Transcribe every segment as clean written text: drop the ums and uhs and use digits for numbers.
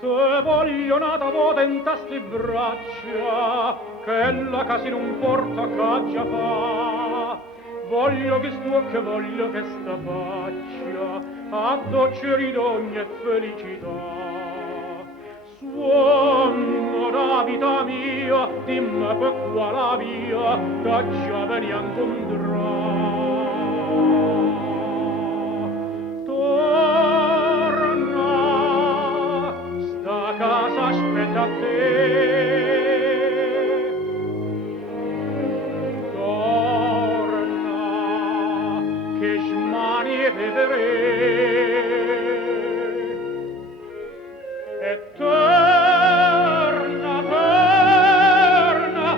Te voglio nata vuota in tasti braccia, che la casi non porta caggia fa. Voglio che stuocche, voglio che sta faccia, addoceri d'ogni felicità. Suono la vita mia, dimmi per quale via, caggia veni a incontrare. Torna, sta casa aspetta te. Torna, che smanie te e torna, torna,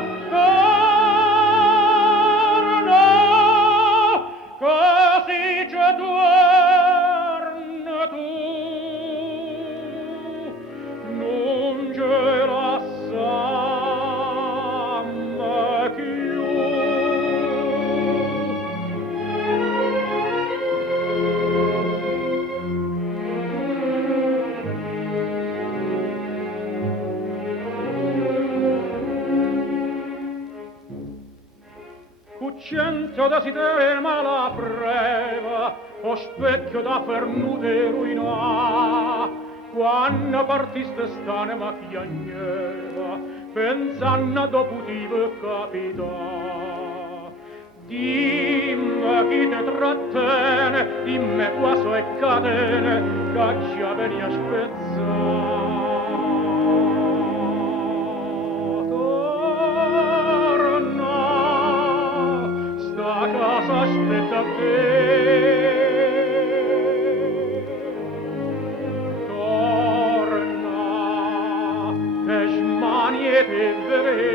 torna, così già torna tu, non ce la samma più. Cucciento da sitere mala preva, o specchio da fernude ruinà, quando partiste stane ma piagneva, pensando dopo ti capità. Dimmi chi te trattene, dimmi qua so e catene, caccia veni a spezzare. Casa aspetta te. Torna, che smanie te vere.